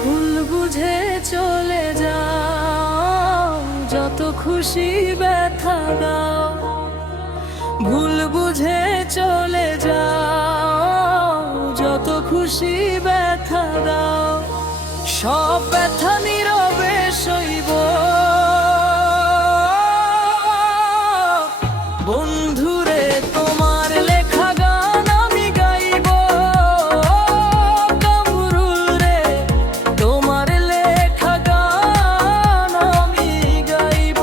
ভুল বুঝে চলে যাও, যত খুশি ব্যথা দাও। ভুল বুঝে চলে যাও, যত খুশি ব্যথা দাও। সব ব্যথা নীরবে সইব বন্ধুরে, তোমার লেখা গান আমি গাইব। কামরুল রে, তোমার লেখা গান আমি গাইব।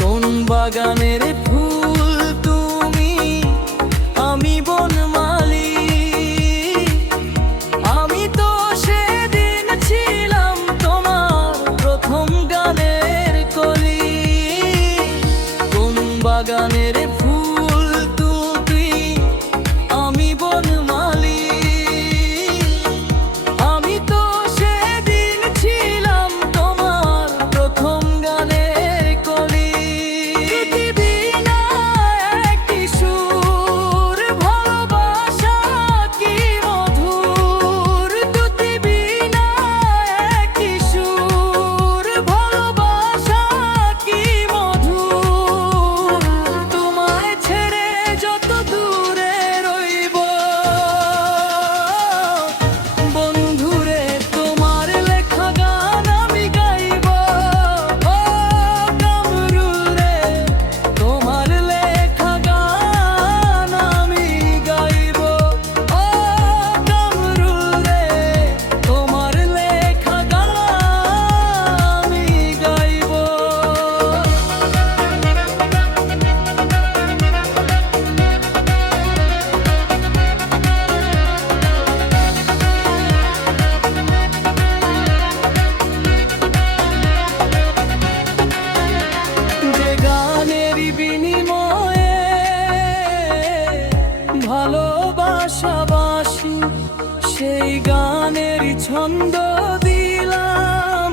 কোন বাগানের ফুল তুমি, আমি বনমালী। আমি তো সেদিন ছিলাম তোমার প্রথম গানের কলি। কোন বাগানের ফুল তুমি, আমি বনমালী। আমি তো সেদিন ছিলাম তোমার প্রথম গানের কলি। পৃথিবী না একটি সুর, ভালোবাসা কি মধুর। পৃথিবী না একটি সুর, ভালোবাসা কি মধুর। তোমায় ছেড়ে যত দূরে রইব বন্ধুরে, তোমার লেখা গান আমি গাইব। ও কামরুল রে, তোমার লেখা গান আমি গাইব। ও কামরুল রে, তোমার লেখা গান আমি গাইব। যে গানের বিনিময়ে ভালোবাসাবাসি, সেই গানেরই ছন্দ দিলাম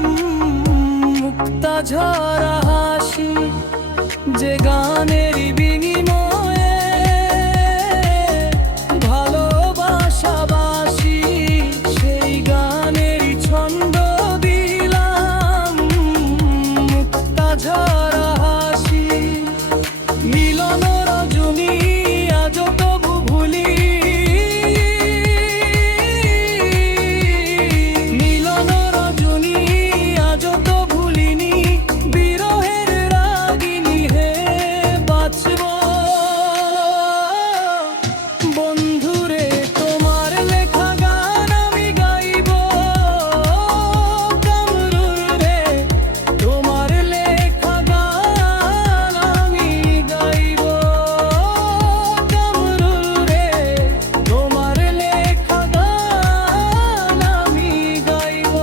মুক্তা ঝরা হাসি। যে গানেরই বিনিময়ে ভালোবাসাবাসি, সেই গানেরই ছন্দ দিলাম মুক্তা ঝরা হাসি। মিলন রজনী আজ তবু ভুলি, মিলন রজনী আজ তো ভুলিনি। বিরহের রাগিনী হে বাঁচব বন্ধুরে, তোমার লেখা গান আমি গাইব। কামরুল রে, তোমার লেখা গান আমি গাইব। কামরুল রে, তোমার লেখা গান আমি গাইব।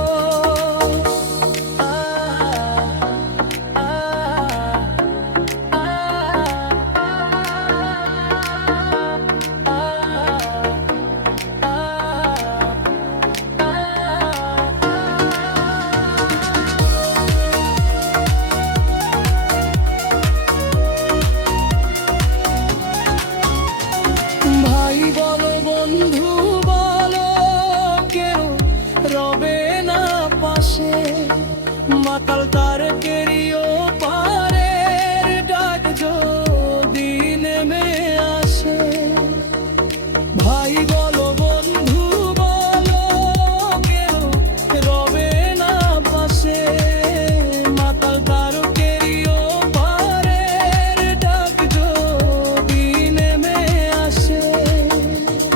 ভাই বলো বন্ধু বলো, কেউ রবে না পাশে। মাতাল তার কেরিও পারের ডাক যদি নেমে আসে। ভাই বলো বন্ধু বলো, কেউ রবে না পাশে। মাতাল তার কেরিও পারের ডাক যদি নেমে আসে।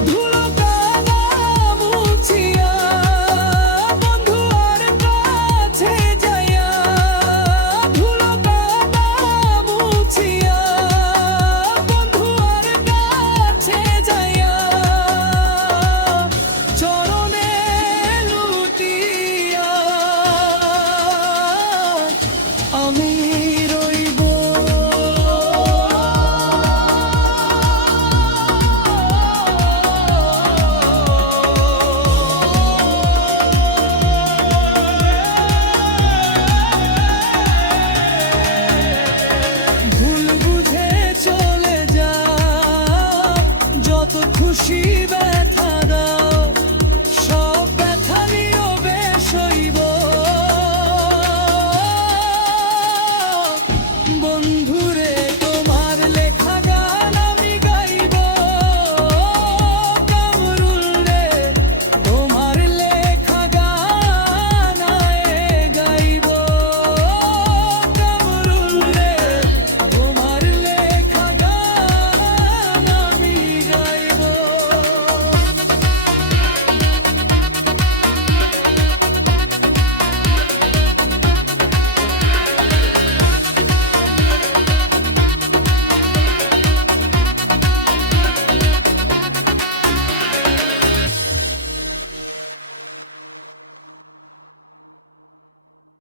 ধুলো কাদা মুছিয়া বন্ধু আর কাছে যাইয়া। ধুলো কাদা মুছিয়া বন্ধু আর কাছে যাইয়া। চরণে লুটিয়া আমি রইব। ভুল বুঝে চলে যাও, যত খুশি